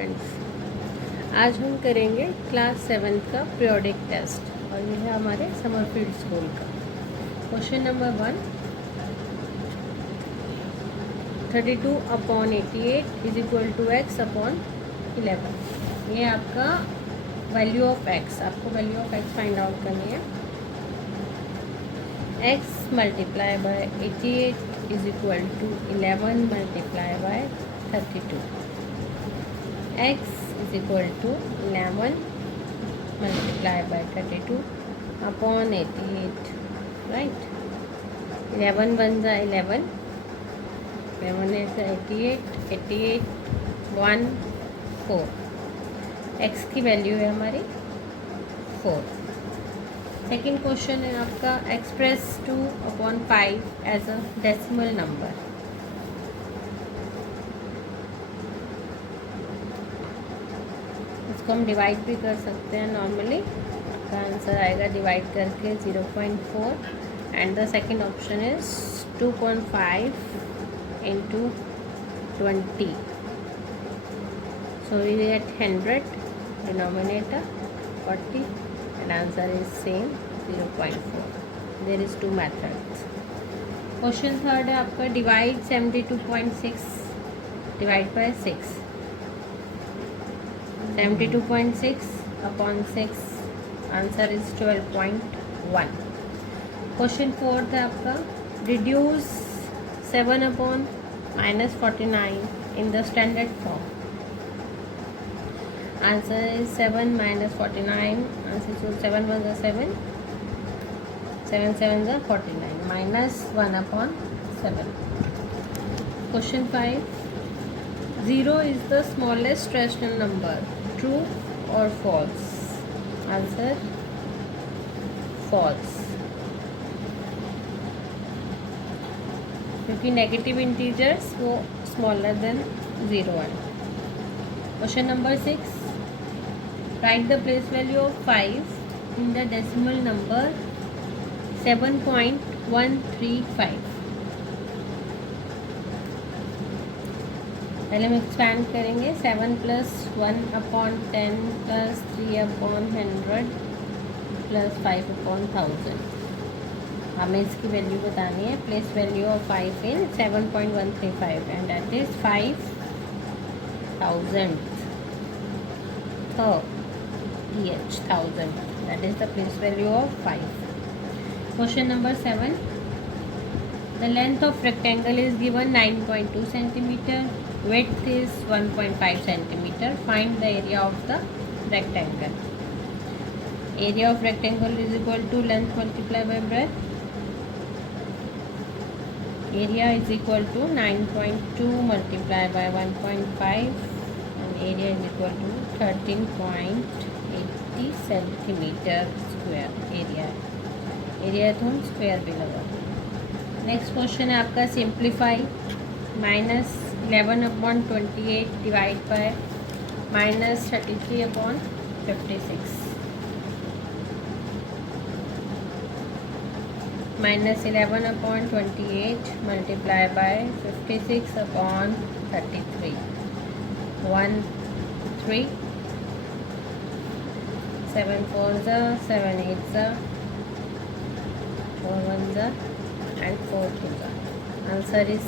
Students, आज हम करेंगे क्लास 7th का पीरियोडिक टेस्ट और ये है हमारे समरफील्ड स्कूल का। Question number 1, 32/88 is equal to x upon 11। ये आपका वैल्यू ऑफ x, आपको value of x find out करनी है। x multiply by 88 is equal to 11 multiply by 32। x is equal to 11 multiplied by 32 upon 88, right? 11 बन जा 11, 11 is 88, 88 1 4। x की value है हमारी 4। सेकेंड क्वेश्चन है आपका express 2/5 as a decimal number. इसको हम डिवाइड भी कर सकते हैं नॉर्मली। आपका आंसर आएगा डिवाइड करके 0.4 and the second option is 2.5 into 20, so we get 100, denominator 40 and answer is same 0.4. there is two methods. Question third है आपका divide 72.6 divide by 6। 72.6 upon 6, answer is 12.1. Question fourth है आपका reduce 7/-49 in the standard form. Answer is 7 - 49, answer is 7 1 7, 7 7 49, -1/7. Question 5, 0 is the smallest rational number, true or false? Answer false, क्योंकि negative integers वो smaller than 0 1. Question number 6, right the place value of 5 in the decimal number 7.135। पहले हम expand करेंगे 7 + 1/10 + 3/100 + 5/1000। हमें इसकी value बतानी है, place value of 5 in 7.135 and that is 5000 1000, that is the place value of 5. Question number 7, the length of rectangle is given 9.2 centimeter, width is 1.5 centimeter. Find the area of the rectangle. Area of rectangle is equal to length multiplied by breadth. Area is equal to 9.2 multiplied by 1.5 and area is equal to 13.80 centimeter square area. Area तो हम square भी लगा। Next question है आपका simplify -11/28 divide by -33/56। -11/28 multiply by 56/33, 1 3, 7 4 7 8 4 1 and 4 2. Answer is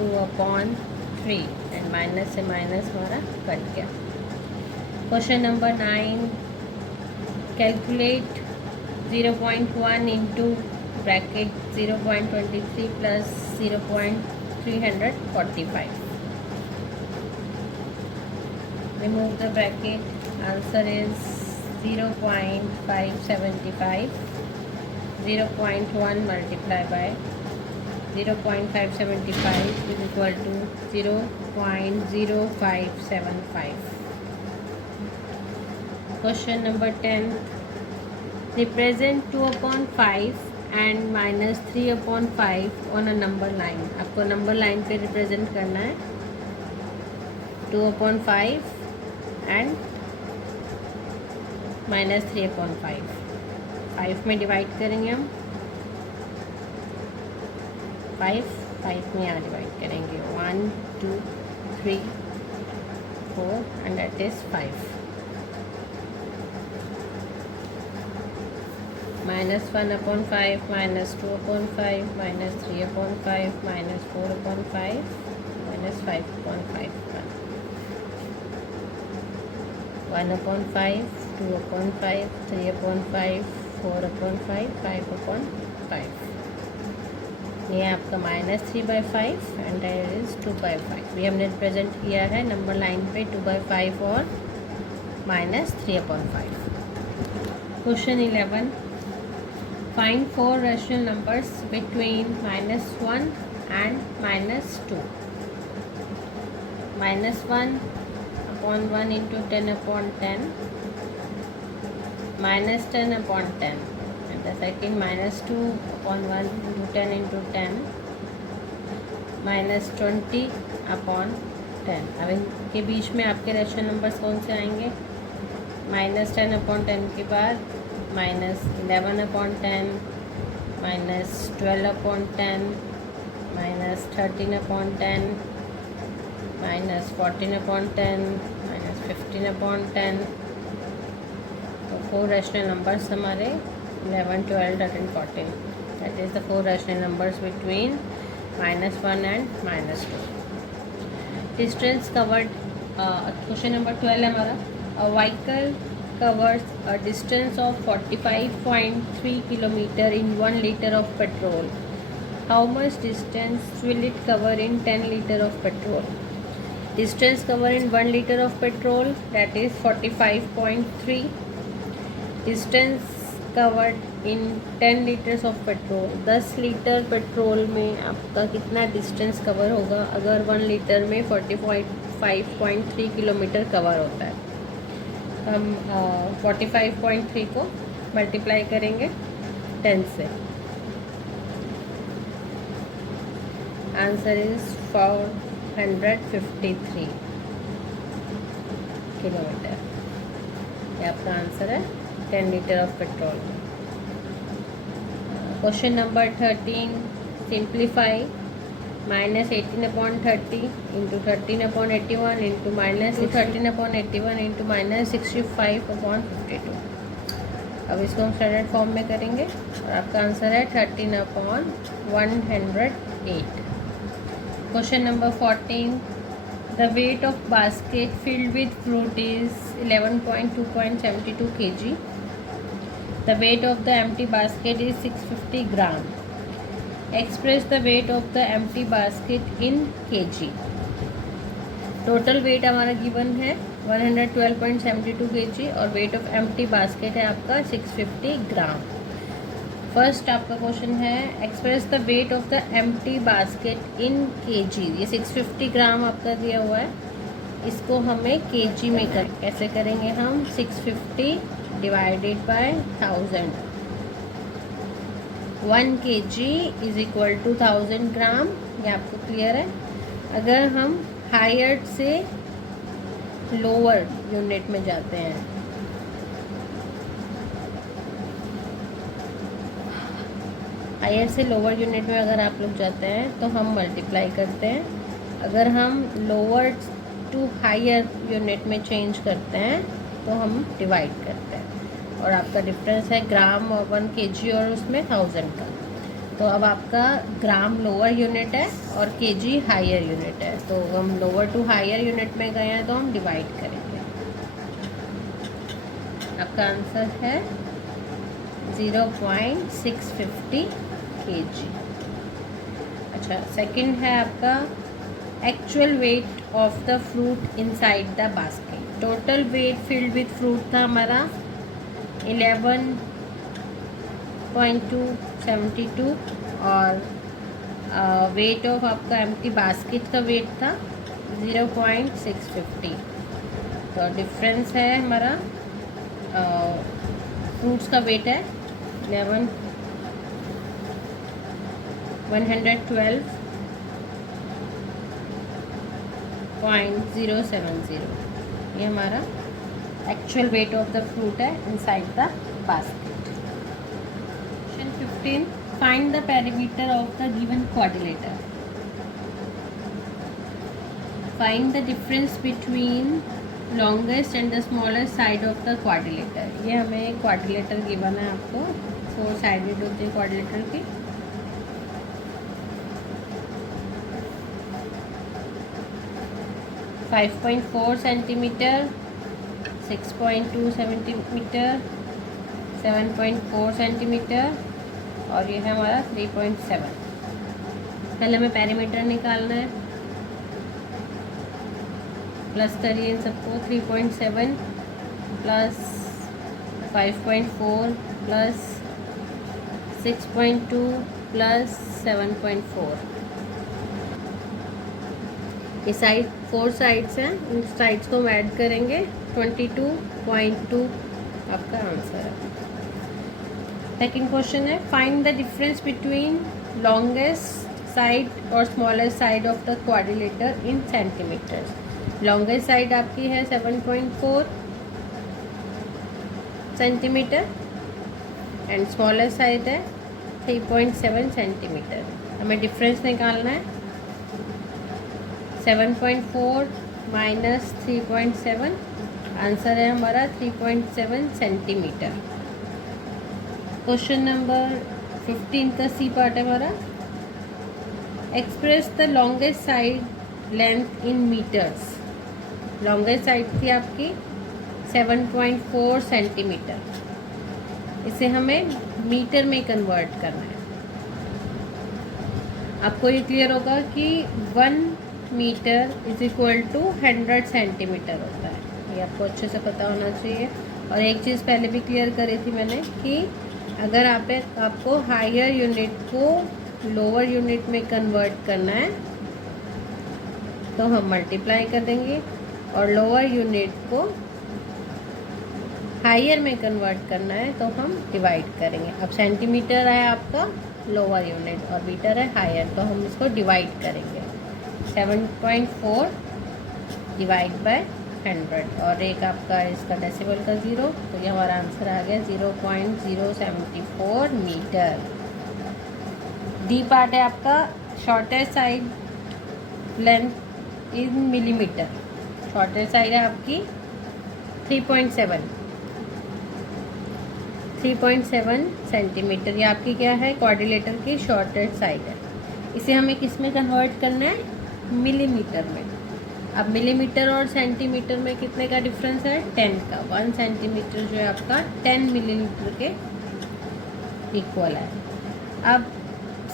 2/3 and minus से minus हमारा cut गया। Question number 9, calculate 0.1 into bracket 0.23 + 0.345। Remove the bracket, answer is 0.575. 0.1 multiplied by 0.575 is equal to 0.0575. Question number 10, represent 2/5 and -3/5 on a number line. आपको number line पे represent करना है 2/5 and -3/5। 5 में divide करेंगे हम, 5 में यहाँ डिवाइड करेंगे 1 2 3 4 and that is 5. Minus 1 upon 5 minus 2 upon 5 minus 3 upon 5 minus 4 upon 5 minus 5 upon 5. 1 upon 5, 2 upon 5, 3 upon 5, 4 upon 5, 5 upon 5. ये आपका -3/5 एंड दैट इज 2/5. ये हमने प्रेजेंट किया है नंबर लाइन पे 2/5 और -3/5. Question 11. Find 4 rational numbers between -1 and -2. -1 upon 1 into 10 upon 10, -10 upon 10, and the second -2 upon 1 into 10 into 10, -20 upon 10. अब इनके बीच में आपके रेशनल नंबर्स कौन से आएंगे? -10 upon 10 के बाद -11 upon 10, -12 upon 10, -13 upon 10, -14 upon 10, -15 upon 10. तो 4 रैशनल नंबर्स हमारे 11, 12, 13, 14. That is the 4 rational numbers between -1 and -2. Distance covered. Question number 12 हमारा. A vehicle covers a distance of 45.3 kilometer in 1 liter of petrol. How much distance will it cover in 10 liter of petrol? Distance covered in 1 liter of petrol, that is 45.3. Distance covered in 10 liters of petrol. 10 litre petrol में आपका कितना distance cover होगा अगर 1 litre में 45.3 kilometre cover होता है? हम 45.3 को मल्टीप्लाई करेंगे 10 से. Answer is 453 kilometre. ये आपका आंसर है 10 litre of petrol. Question number 13. Simplify. -18 upon 30 into 13 upon 81 into -13 upon 81 into -65 upon 52. अब इसको हम स्टैंडर्ड फॉर्म में करेंगे और आपका आंसर है 13 upon 108. Question number 14. The weight of basket filled with fruit is 11.2.72 kg. The weight of the empty basket is 650 gram. Express the weight of the empty basket in kg. Total weight हमारा given है 112.72 kg और weight of empty basket है आपका 650 ग्राम. First आपका question है express the wait of the empty basket in kg. ये 650 ग्राम आपका दिया हुआ है, इसको हमें kg में कैसे करेंगे हम? 650 divided by 1000. 1 kg is equal to 1000 gram. ये आपको क्लियर है. अगर हम हायर से लोअर यूनिट में जाते हैं, हायर से लोअर यूनिट में अगर आप लोग जाते हैं तो हम मल्टीप्लाई करते हैं. अगर हम लोअर टू हायर यूनिट में चेंज करते हैं तो हम डिवाइड करते हैं. और आपका डिफरेंस है ग्राम और 1 kg और उसमें 1000 का. तो अब आपका ग्राम लोअर यूनिट है और kg हायर यूनिट है. तो हम लोअर टू हायर यूनिट में गए हैं तो हम डिवाइड करेंगे. आपका आंसर है 0.650 kg. अच्छा, सेकंड है आपका actual weight of the fruit inside the basket. Total weight filled with fruit था हमारा 11.272 और वेट ऑफ आपका एम्प्टी बास्केट का वेट था 0.650. तो डिफरेंस है हमारा फ्रूट्स का वेट है 112.070. ये हमारा actual weight of the fruit है inside the basket. Question 15. Find the perimeter of the given quadrilateral. Find the difference between longest and the smallest side of the quadrilateral. ये हमें quadrilateral given है आपको, 4 sided होती है quadrilateral की। Five 5.4 centimetre, 6.2 centimetre, 7.4 centimetre और ये है हमारा 3.7। पहले हमें पेरीमीटर निकालना है। प्लस करिए इन सबको, 3.7 प्लस 5.4 प्लस 6.2 प्लस 7.4। ये साइड 4 साइड्स हैं, इन साइड्स को हम ऐड करेंगे, 22.2 आपका आंसर है। सेकेंड क्वेश्चन है find the difference between longest side और smallest side of the quadrilateral in centimetres. Longest side आपकी है 7.4 सेंटीमीटर एंड स्मॉलेस्ट साइड है 3.7 सेंटीमीटर। हमें डिफरेंस निकालना है। 7.4 माइनस 3.7, आंसर है हमारा 3.7 सेंटीमीटर। क्वेश्चन नंबर 15 का सी पार्ट है हमारा। Express the longest side length in metres. Longest side थी आपकी 7.4 सेंटीमीटर, इसे हमें मीटर में कन्वर्ट करना है। आपको ये क्लियर होगा कि 1 metre is equal to 100 centimetre होता है, ये आपको अच्छे से पता होना चाहिए। और एक चीज़ पहले भी क्लियर करी थी मैंने कि अगर आपको हायर यूनिट को लोअर यूनिट में कन्वर्ट करना है तो हम मल्टीप्लाई कर देंगे, और लोअर यूनिट को हायर में कन्वर्ट करना है तो हम डिवाइड करेंगे। अब सेंटीमीटर है आपका लोअर यूनिट और मीटर है हायर, तो हम इसको डिवाइड करेंगे। 7.4 डिवाइड बाय 100 और एक आपका इसका डेसिमल का 0, तो ये हमारा आंसर आ गया 0.074 मीटर। डी पार्ट है आपका शॉर्टेस्ट साइड लेंथ इन मिलीमीटर। शॉर्टेस्ट साइड है आपकी 3.7 सेंटीमीटर। ये आपकी क्या है, क्वाड्रिलेटर की शॉर्टेस्ट साइड है। इसे हमें किस में कन्वर्ट करना है, मिलीमीटर में। अब मिलीमीटर और सेंटीमीटर में कितने का डिफरेंस है, 10 का। 1 सेंटीमीटर जो है आपका 10 मिलीमीटर के इक्वल है। अब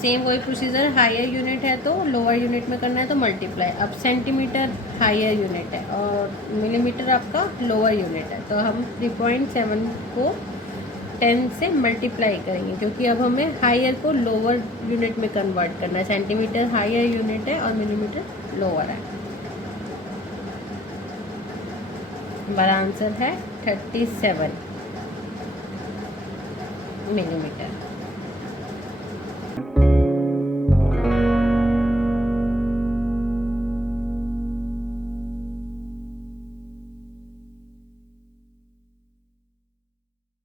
सेम वही प्रोसीजर, हायर यूनिट है तो लोअर यूनिट में करना है तो मल्टीप्लाई। अब सेंटीमीटर हायर यूनिट है और मिलीमीटर आपका लोअर यूनिट है, तो हम 3.7 को 10 से मल्टीप्लाई करेंगे, क्योंकि अब हमें हायर को लोअर यूनिट में कन्वर्ट करना है। सेंटीमीटर हायर यूनिट है और मिलीमीटर लोअर है। हमारा आंसर है 37 मिलीमीटर।